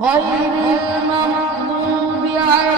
غير المغضوب عليهم.